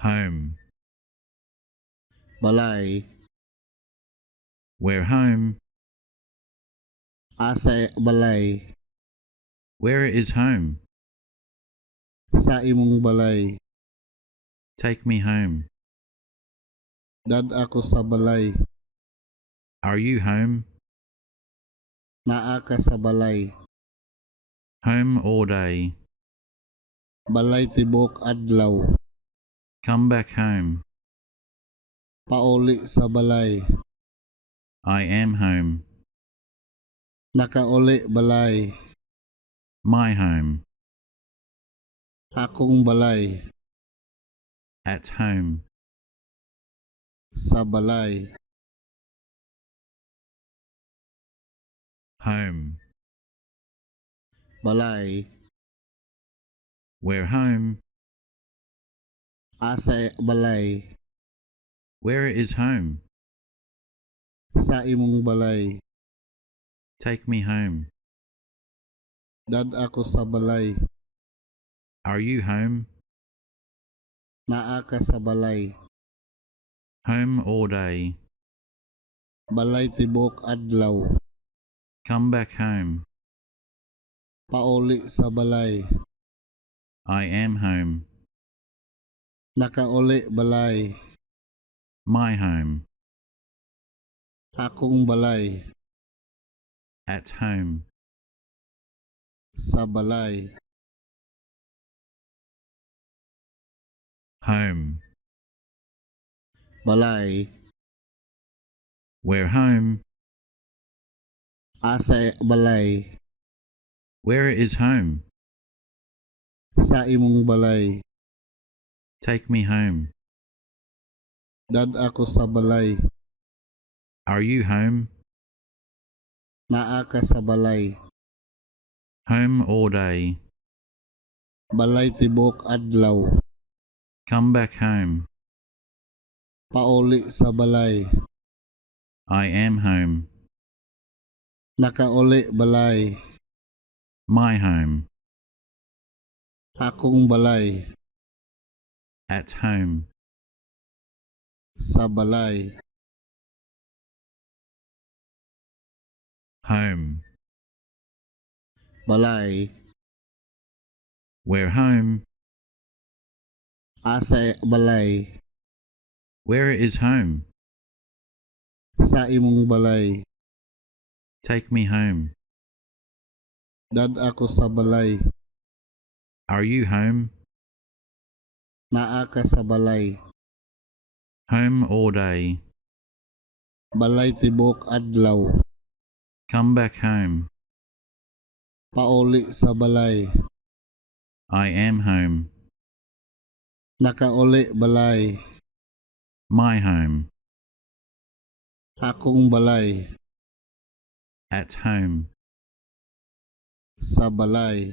home, balay, we're home. asa balay, Where is home? sa imong balay, Take me home. dad ako sa balay, Are you home? naa ka sa balay, Home all day. balay tibok adlaw, Come back home. pauli sa balay, I am home. nakauli balay, My home. akong balay, At home. sa balay, Home. balay, We're home. asa balay, Where is home? sa imong balay, Take me home. dad ako sa balay, Are you home? naa ka sa balay, Home all day. balay tibok adlaw, Come back home. pauli sa balay, I am home. nakauli balay, My home. akong balay, At home. sa balay, Home. balay, We're home. asa balay, Where is home? sa imong balay, Take me home. dad ako sa balay, Are you home? naa ka sa balay, Home all day. balay tibok adlaw, Come back home. pauli sa balay, I am home. nakauli balay, My home. akong balay, At home. sa balay, Home. balay, We're home. asa balay, Where is home? sa imong balay, Take me home. dad ako sa balay, Are you home? naa ka sa balay, Home all day. balay tibok adlaw, Come back home. pauli sa balay, I am home. nakauli balay, My home. akong balay, At home. sa balay.